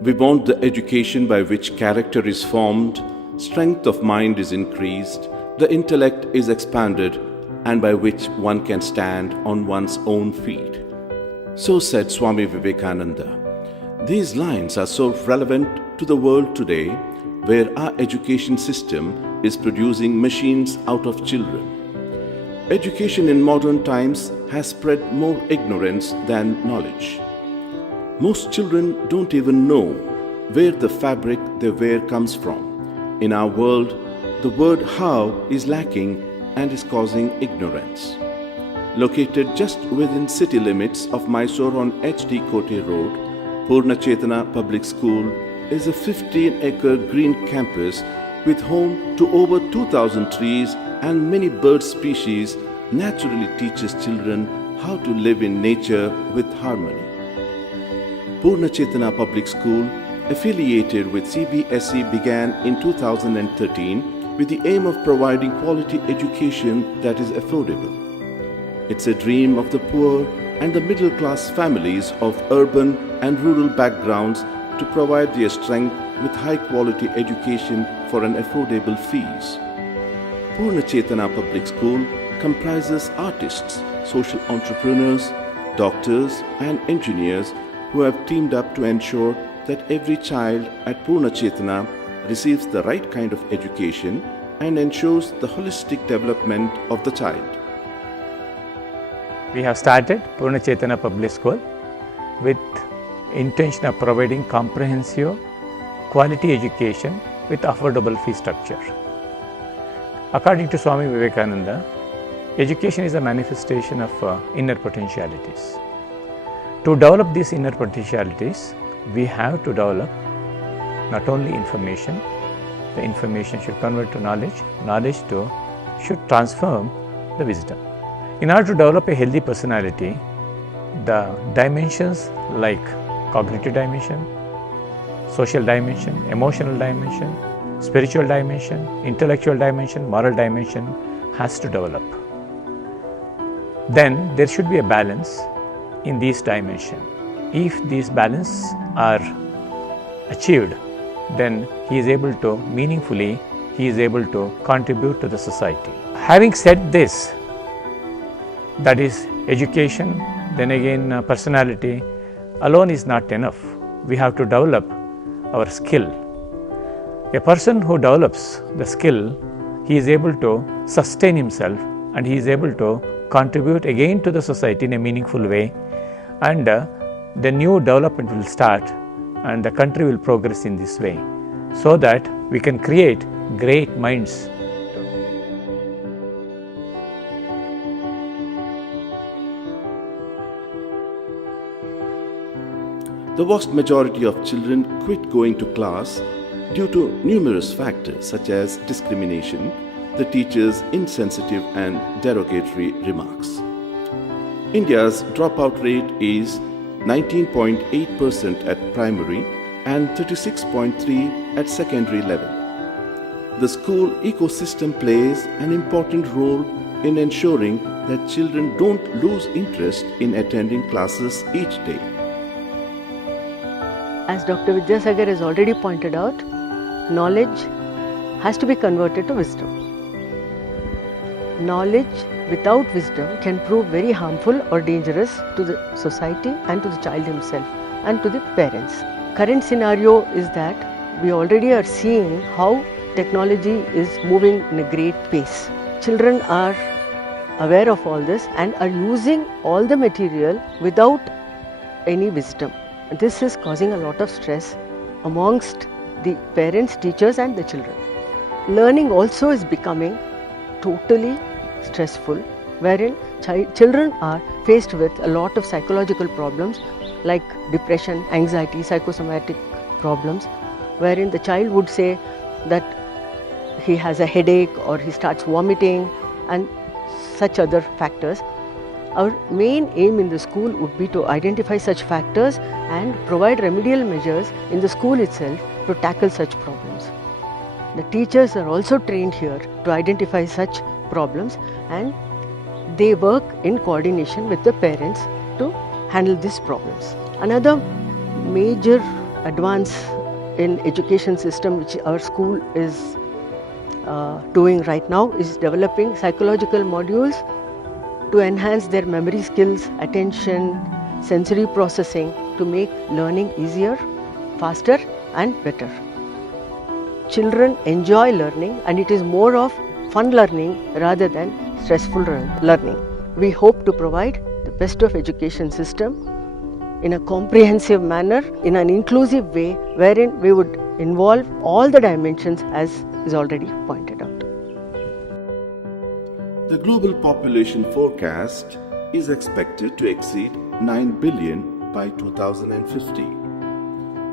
We want the education by which character is formed, strength of mind is increased, the intellect is expanded, and by which one can stand on one's own feet. So said Swami Vivekananda. These lines are so relevant to the world today, where our education system is producing machines out of children. Education in modern times has spread more ignorance than knowledge. Most children don't even know where the fabric they wear comes from. In our world, the word how is lacking and is causing ignorance. Located just within city limits of Mysore on HD Kote Road, Purna Chetana Public School is a 15-acre green campus with home to over 2,000 trees and many bird species. Naturally teaches children how to live in nature with harmony. Pune Chetana Public School, affiliated with CBSE, began in 2013 with the aim of providing quality education that is affordable. It's a dream of the poor and the middle class families of urban and rural backgrounds to provide their strength with high quality education for an affordable fees. Pune Chetana Public School comprises artists, social entrepreneurs, doctors and engineers who have teamed up to ensure that every child at Purna Chetana receives the right kind of education and ensures the holistic development of the child. We have started Pune Chetana Public School with intention of providing comprehensive quality education with affordable fee structure. According to Swami Vivekananda, education is a manifestation of inner potentialities. To develop these inner potentialities, we have to develop not only information, the information should convert to knowledge, knowledge should transform the wisdom. In order to develop a healthy personality, the dimensions like cognitive dimension, social dimension, emotional dimension, spiritual dimension, intellectual dimension, moral dimension has to develop. Then there should be a balance in these dimensions. If these balances are achieved, then he is able to meaningfully, contribute to the society. Having said this, that is education, then again personality alone is not enough. We have to develop our skill. A person who develops the skill, he is able to sustain himself and he is able to contribute again to the society in a meaningful way, and the new development will start and the country will progress in this way, so that we can create great minds. The vast majority of children quit going to class due to numerous factors such as discrimination, the teachers' insensitive and derogatory remarks. India's dropout rate is 19.8% at primary and 36.3% at secondary level. The school ecosystem plays an important role in ensuring that children don't lose interest in attending classes each day. As Dr. Vidyasagar has already pointed out, knowledge has to be converted to wisdom. Knowledge without wisdom can prove very harmful or dangerous to the society and to the child himself and to the parents. Current scenario is that we already are seeing how technology is moving in a great pace. Children are aware of all this and are using all the material without any wisdom. This is causing a lot of stress amongst the parents, teachers and the children. Learning also is becoming totally stressful, wherein children are faced with a lot of psychological problems like depression, anxiety, psychosomatic problems, wherein the child would say that he has a headache or he starts vomiting and such other factors. Our main aim in the school would be to identify such factors and provide remedial measures in the school itself to tackle such problems. The teachers are also trained here to identify such problems and they work in coordination with the parents to handle these problems. Another major advance in education system which our school is doing right now is developing psychological modules to enhance their memory skills, attention, sensory processing to make learning easier, faster and better. Children enjoy learning and it is more of fun learning rather than stressful learning. We hope to provide the best of education system in a comprehensive manner, in an inclusive way, wherein we would involve all the dimensions as is already pointed out. The global population forecast is expected to exceed 9 billion by 2050.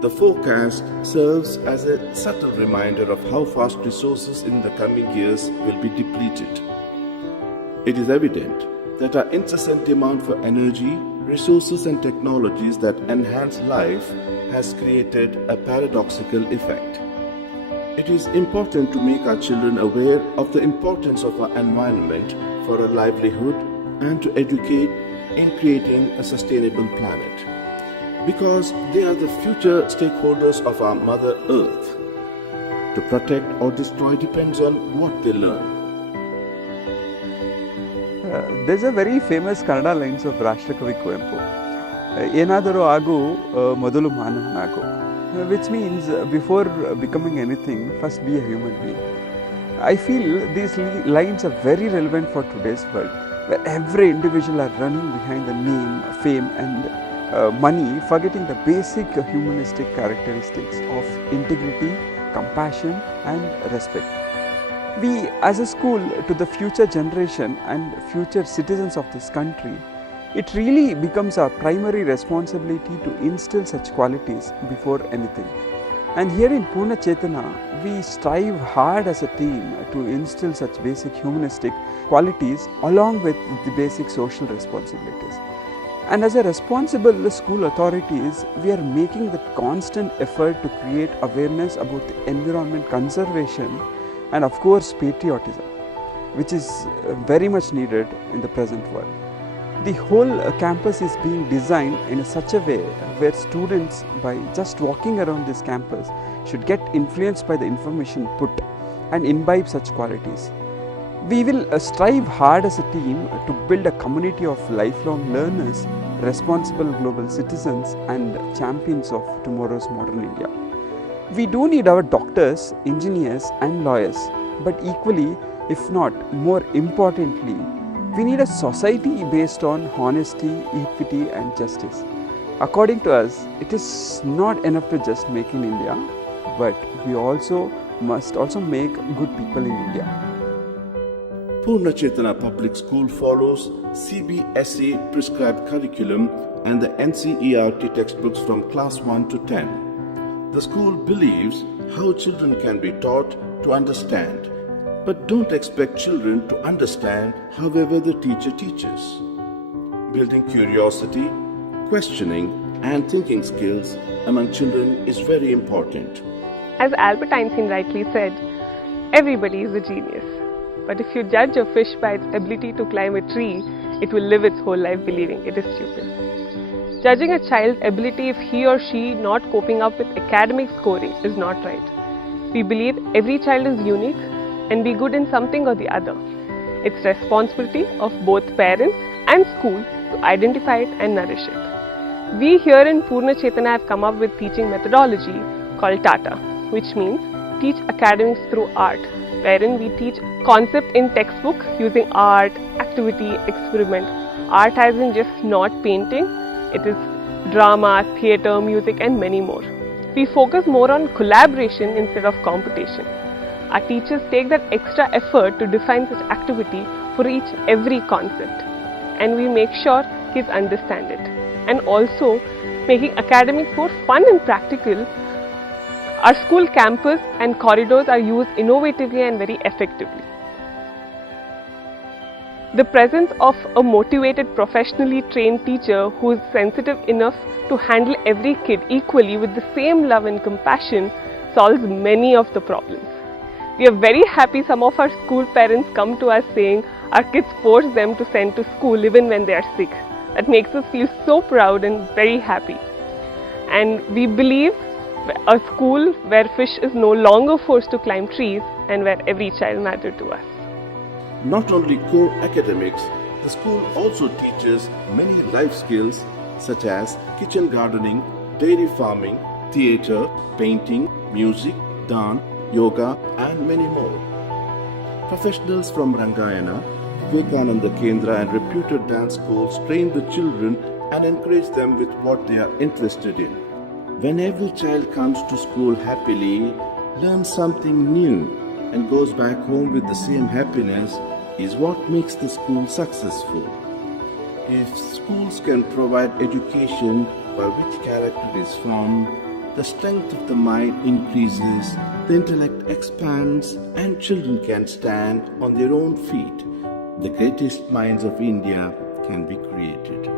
The forecast serves as a subtle reminder of how fast resources in the coming years will be depleted. It is evident that our incessant demand for energy, resources and technologies that enhance life has created a paradoxical effect. It is important to make our children aware of the importance of our environment for a livelihood and to educate in creating a sustainable planet, because they are the future stakeholders of our Mother Earth. To protect or destroy depends on what they learn. There's a very famous Kannada lines of Rashtrakavi Kuempu. Yenadaru agu modulu manavanagu, which means before becoming anything, first be a human being. I feel these lines are very relevant for today's world, where every individual are running behind the name, fame and money, forgetting the basic humanistic characteristics of integrity, compassion and respect. We as a school, to the future generation and future citizens of this country, it really becomes our primary responsibility to instill such qualities before anything. And here in Pune Chetana, we strive hard as a team to instill such basic humanistic qualities along with the basic social responsibilities. And as a responsible school authorities, we are making that constant effort to create awareness about the environment conservation and of course patriotism, which is very much needed in the present world. The whole campus is being designed in such a way where students, by just walking around this campus, should get influenced by the information put and imbibe such qualities. We will strive hard as a team to build a community of lifelong learners, responsible global citizens and champions of tomorrow's modern India. We do need our doctors, engineers and lawyers, but equally, if not more importantly, we need a society based on honesty, equity and justice. According to us, it is not enough to just make in India, but we must also make good people in India. Purna Chetana Public School follows CBSE prescribed curriculum and the NCERT textbooks from class 1 to 10. The school believes how children can be taught to understand, but don't expect children to understand however the teacher teaches. Building curiosity, questioning and thinking skills among children is very important. As Albert Einstein rightly said, everybody is a genius. But if you judge a fish by its ability to climb a tree, it will live its whole life believing it is stupid. Judging a child's ability if he or she not coping up with academic scoring is not right. We believe every child is unique and be good in something or the other. It's responsibility of both parents and school to identify it and nourish it. We here in Purna Chetana have come up with teaching methodology called TATA, which means Teach Academics Through Art, wherein we teach concept in textbook using art, activity, experiment. Art as in just not painting, it is drama, theatre, music and many more. We focus more on collaboration instead of competition. Our teachers take that extra effort to define such activity for every concept, and we make sure kids understand it. And also making academics more fun and practical, our school campus and corridors are used innovatively and very effectively. The presence of a motivated, professionally trained teacher who is sensitive enough to handle every kid equally with the same love and compassion solves many of the problems. We are very happy some of our school parents come to us saying our kids force them to send to school even when they are sick. That makes us feel so proud and very happy. And we believe A school where fish is no longer forced to climb trees and where every child matters to us. Not only core academics, the school also teaches many life skills such as kitchen gardening, dairy farming, theatre, painting, music, dance, yoga and many more. Professionals from Rangayana, Vivekananda Kendra and reputed dance schools train the children and encourage them with what they are interested in. When every child comes to school happily, learns something new and goes back home with the same happiness is what makes the school successful. If schools can provide education by which character is formed, the strength of the mind increases, the intellect expands, and children can stand on their own feet. The greatest minds of India can be created.